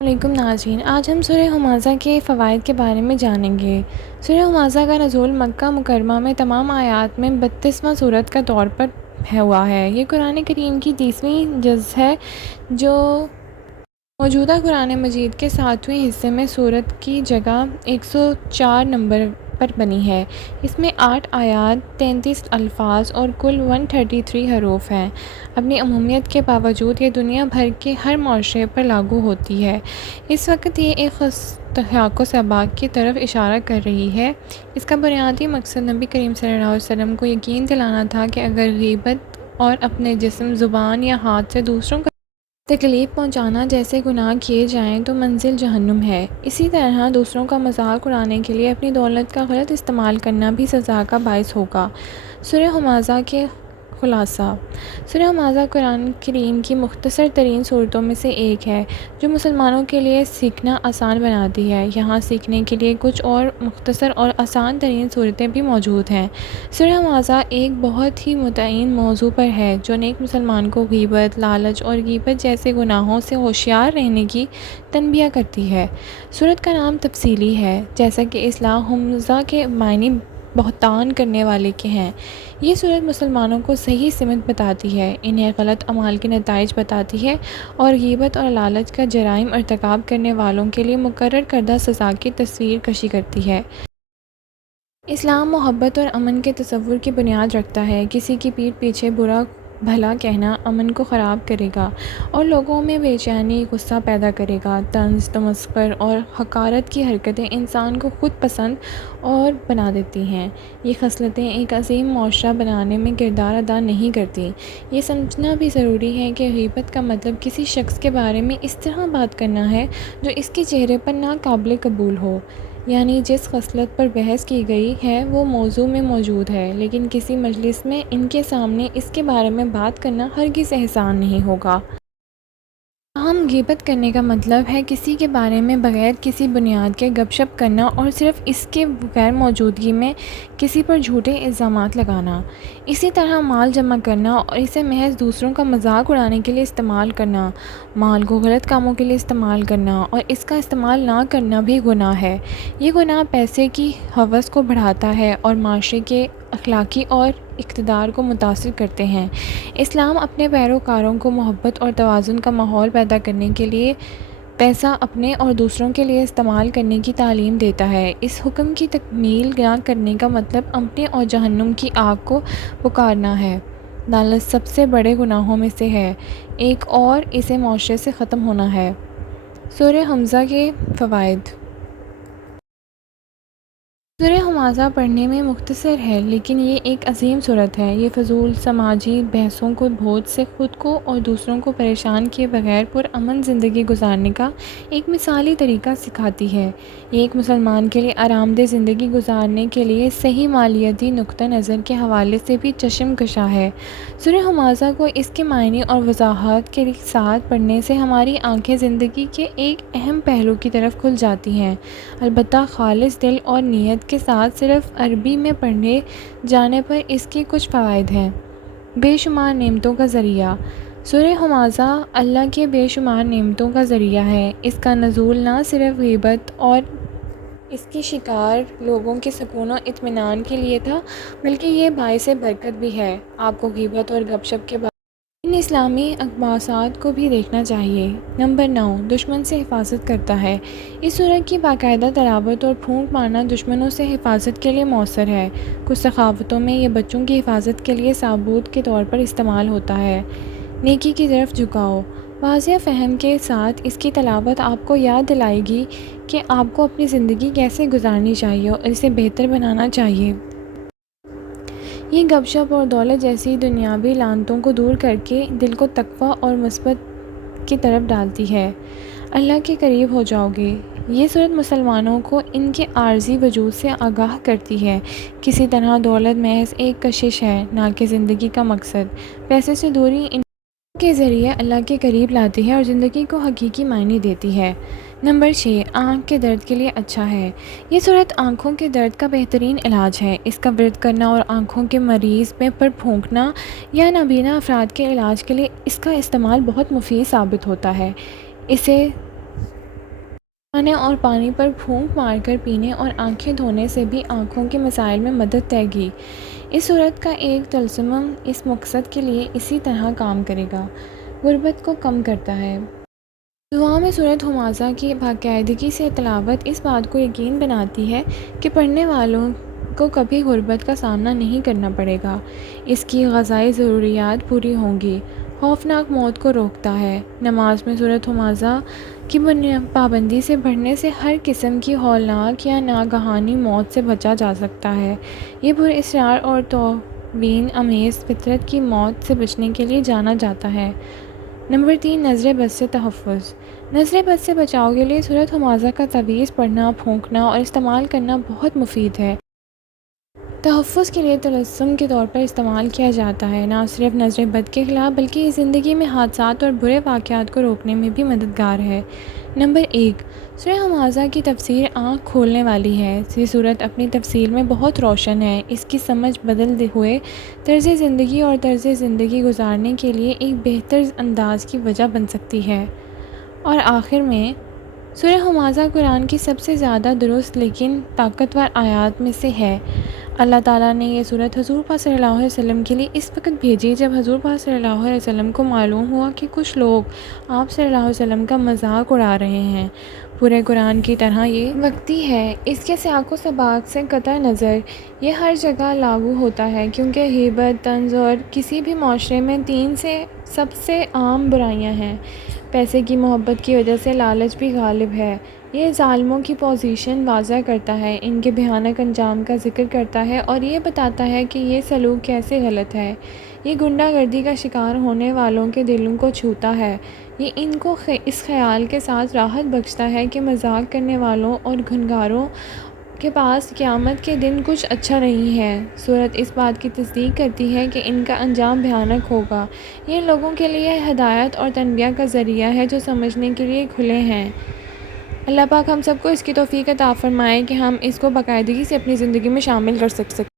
علیکم ناظرین، آج ہم سورہ ہمازہ کے فوائد کے بارے میں جانیں گے۔ سورہ ہمازہ کا نزول مکہ مکرمہ میں تمام آیات میں 32واں سورت کا طور پر ہوا ہے۔ یہ قرآن کریم کی 30ویں جز ہے جو موجودہ قرآن مجید کے 7ویں حصے میں سورت کی جگہ 104 نمبر پر بنی ہے۔ اس میں 8 آیات، 33 الفاظ اور کل 133 حروف ہیں۔ اپنی عمومیت کے باوجود یہ دنیا بھر کے ہر معاشرے پر لاگو ہوتی ہے۔ اس وقت یہ ایک خاص حق و سباق کی طرف اشارہ کر رہی ہے۔ اس کا بنیادی مقصد نبی کریم صلی اللہ علیہ وسلم کو یقین دلانا تھا کہ اگر غیبت اور اپنے جسم، زبان یا ہاتھ سے دوسروں کو تکلیف پہنچانا جیسے گناہ کیے جائیں تو منزل جہنم ہے۔ اسی طرح دوسروں کا مذاق اڑانے کے لیے اپنی دولت کا غلط استعمال کرنا بھی سزا کا باعث ہوگا۔ سورہ ہمازہ کے خلاصہ۔ سورہ ہمازہ قرآن کریم کی مختصر ترین صورتوں میں سے ایک ہے جو مسلمانوں کے لیے سیکھنا آسان بناتی ہے۔ یہاں سیکھنے کے لیے کچھ اور مختصر اور آسان ترین صورتیں بھی موجود ہیں۔ سورہ ہمازہ ایک بہت ہی متعین موضوع پر ہے جو نیک مسلمان کو غیبت، لالچ اور غیبت جیسے گناہوں سے ہوشیار رہنے کی تنبیہ کرتی ہے۔ سورت کا نام تفصیلی ہے، جیسا کہ اصلاح ہمزہ کے معنی بہتان کرنے والے کے ہیں۔ یہ سورت مسلمانوں کو صحیح سمت بتاتی ہے، انہیں غلط اعمال کے نتائج بتاتی ہے اور غیبت اور لالچ کا جرائم ارتکاب کرنے والوں کے لیے مقرر کردہ سزا کی تصویر کشی کرتی ہے۔ اسلام محبت اور امن کے تصور کی بنیاد رکھتا ہے۔ کسی کی پیٹھ پیچھے برا بھلا کہنا امن کو خراب کرے گا اور لوگوں میں بے چینی، غصہ پیدا کرے گا۔ طنز، تمسخر اور حقارت کی حرکتیں انسان کو خود پسند اور بنا دیتی ہیں۔ یہ خصلتیں ایک عظیم معاشرہ بنانے میں کردار ادا نہیں کرتی۔ یہ سمجھنا بھی ضروری ہے کہ غیبت کا مطلب کسی شخص کے بارے میں اس طرح بات کرنا ہے جو اس کے چہرے پر ناقابل قبول ہو، یعنی جس خصلت پر بحث کی گئی ہے وہ موضوع میں موجود ہے، لیکن کسی مجلس میں ان کے سامنے اس کے بارے میں بات کرنا ہرگز احسان نہیں ہوگا۔ ہم غیبت کرنے کا مطلب ہے کسی کے بارے میں بغیر کسی بنیاد کے گپ شپ کرنا اور صرف اس کے غیر موجودگی میں کسی پر جھوٹے الزامات لگانا۔ اسی طرح مال جمع کرنا اور اسے محض دوسروں کا مذاق اڑانے کے لیے استعمال کرنا، مال کو غلط کاموں کے لیے استعمال کرنا اور اس کا استعمال نہ کرنا بھی گناہ ہے۔ یہ گناہ پیسے کی ہوس کو بڑھاتا ہے اور معاشرے کے اخلاقی اور اقتدار کو متاثر کرتے ہیں۔ اسلام اپنے پیروکاروں کو محبت اور توازن کا ماحول پیدا کرنے کے لیے پیسہ اپنے اور دوسروں کے لیے استعمال کرنے کی تعلیم دیتا ہے۔ اس حکم کی تکمیل نہ کرنے کا مطلب اپنے اور جہنم کی آگ کو پکارنا ہے۔ لالچ سب سے بڑے گناہوں میں سے ہے ایک اور اسے معاشرے سے ختم ہونا ہے۔ سورہ حمزہ کے فوائد۔ سورہ ہمازہ پڑھنے میں مختصر ہے لیکن یہ ایک عظیم سورت ہے۔ یہ فضول سماجی بحثوں کو بوجھ سے خود کو اور دوسروں کو پریشان کیے بغیر پرامن زندگی گزارنے کا ایک مثالی طریقہ سکھاتی ہے۔ یہ ایک مسلمان کے لیے آرام دہ زندگی گزارنے کے لیے صحیح مالیاتی نقطہ نظر کے حوالے سے بھی چشم کشا ہے۔ سورہ ہمازہ کو اس کے معنی اور وضاحت کے ساتھ پڑھنے سے ہماری آنکھیں زندگی کے ایک اہم پہلو کی طرف کھل جاتی ہیں، البتہ خالص دل اور نیت کے ساتھ صرف عربی میں پڑھے جانے پر اس کے کچھ فوائد ہیں۔ بے شمار نعمتوں کا ذریعہ۔ سورہ ہمازہ اللہ کے بے شمار نعمتوں کا ذریعہ ہے۔ اس کا نزول نہ صرف غیبت اور اس کے شکار لوگوں کے سکون و اطمینان کے لیے تھا بلکہ یہ باعث برکت بھی ہے۔ آپ کو غیبت اور گپ شپ کے بعد ان اسلامی اقباسات کو بھی دیکھنا چاہیے۔ نمبر 9، دشمن سے حفاظت کرتا ہے۔ اس سورت کی باقاعدہ تلاوت اور پھونک مارنا دشمنوں سے حفاظت کے لیے مؤثر ہے۔ کچھ ثقافتوں میں یہ بچوں کی حفاظت کے لیے ثابوت کے طور پر استعمال ہوتا ہے۔ نیکی کی طرف جھکاؤ۔ واضح فہم کے ساتھ اس کی تلاوت آپ کو یاد دلائے گی کہ آپ کو اپنی زندگی کیسے گزارنی چاہیے اور اسے بہتر بنانا چاہیے۔ یہ گپ شپ اور دولت جیسی دنیاوی لعنتوں کو دور کر کے دل کو تقویٰ اور مثبت کی طرف ڈالتی ہے۔ اللہ کے قریب ہو جاؤ گے۔ یہ سورت مسلمانوں کو ان کے عارضی وجود سے آگاہ کرتی ہے۔ کسی طرح دولت محض ایک کشش ہے، نہ کہ زندگی کا مقصد۔ پیسے سے دوری ان کے ذریعے اللہ کے قریب لاتی ہے اور زندگی کو حقیقی معنی دیتی ہے۔ نمبر 6، آنکھ کے درد کے لیے اچھا ہے۔ یہ سورت آنکھوں کے درد کا بہترین علاج ہے۔ اس کا ورد کرنا اور آنکھوں کے مریض پر پھونکنا یا نابینا افراد کے علاج کے لیے اس کا استعمال بہت مفید ثابت ہوتا ہے۔ اسے کھانے اور پانی پر پھونک مار کر پینے اور آنکھیں دھونے سے بھی آنکھوں کے مسائل میں مدد دے گی۔ اس صورت کا ایک طلسم اس مقصد کے لیے اسی طرح کام کرے گا، غربت کو کم کرتا ہے۔ دعا میں سورۃ ھمازہ کی باقاعدگی سے تلاوت اس بات کو یقین بناتی ہے کہ پڑھنے والوں کو کبھی غربت کا سامنا نہیں کرنا پڑے گا، اس کی غذائی ضروریات پوری ہوں گی۔ خوفناک موت کو روکتا ہے۔ نماز میں سورۃ ھمازہ کی پابندی سے پڑھنے سے ہر قسم کی ہولناک یا ناگہانی موت سے بچا جا سکتا ہے۔ یہ پراسرار اور توہین آمیز فطرت کی موت سے بچنے کے لیے جانا جاتا ہے۔ نمبر 3، نظر بد سے تحفظ۔ نظر بد سے بچاؤ کے لیے سورۃ ھمازہ کا تعویذ پڑھنا، پھونکنا اور استعمال کرنا بہت مفید ہے۔ تحفظ کے لیے طلسم کے طور پر استعمال کیا جاتا ہے، نہ صرف نظر بد کے خلاف بلکہ یہ زندگی میں حادثات اور برے واقعات کو روکنے میں بھی مددگار ہے۔ نمبر 1، سورۃ ھمازہ کی تفسیر آنکھ کھولنے والی ہے۔ یہ سورت اپنی تفسیر میں بہت روشن ہے، اس کی سمجھ بدلتے ہوئے طرز زندگی اور طرز زندگی گزارنے کے لیے ایک بہتر انداز کی وجہ بن سکتی ہے۔ اور آخر میں، سورۃ ھمازہ قرآن کی سب سے زیادہ درست لیکن طاقتور آیات میں سے ہے۔ اللہ تعالیٰ نے یہ سورت حضور پاک صلی اللہ علیہ وسلم کے لیے اس وقت بھیجی جب حضور پاک صلی اللہ علیہ وسلم کو معلوم ہوا کہ کچھ لوگ آپ صلی اللہ علیہ وسلم کا مذاق اڑا رہے ہیں۔ پورے قرآن کی طرح یہ وقتی ہے، اس کے سیاق و سباق سے قطع نظر یہ ہر جگہ لاگو ہوتا ہے، کیونکہ غیبت، طنز اور کسی بھی معاشرے میں تین سب سے عام برائیاں ہیں۔ پیسے کی محبت کی وجہ سے لالچ بھی غالب ہے۔ یہ ظالموں کی پوزیشن واضح کرتا ہے، ان کے بھیانک انجام کا ذکر کرتا ہے اور یہ بتاتا ہے کہ یہ سلوک کیسے غلط ہے۔ یہ غنڈہ گردی کا شکار ہونے والوں کے دلوں کو چھوتا ہے۔ یہ ان کو اس خیال کے ساتھ راحت بخشتا ہے کہ مذاق کرنے والوں اور گنہگاروں کے پاس قیامت کے دن کچھ اچھا نہیں ہے۔ سورت اس بات کی تصدیق کرتی ہے کہ ان کا انجام بھیانک ہوگا۔ یہ لوگوں کے لیے ہدایت اور تنبیہ کا ذریعہ ہے جو سمجھنے کے لیے کھلے ہیں۔ اللہ پاک ہم سب کو اس کی توفیق عطا فرمائے کہ ہم اس کو باقاعدگی سے اپنی زندگی میں شامل کر سکیں۔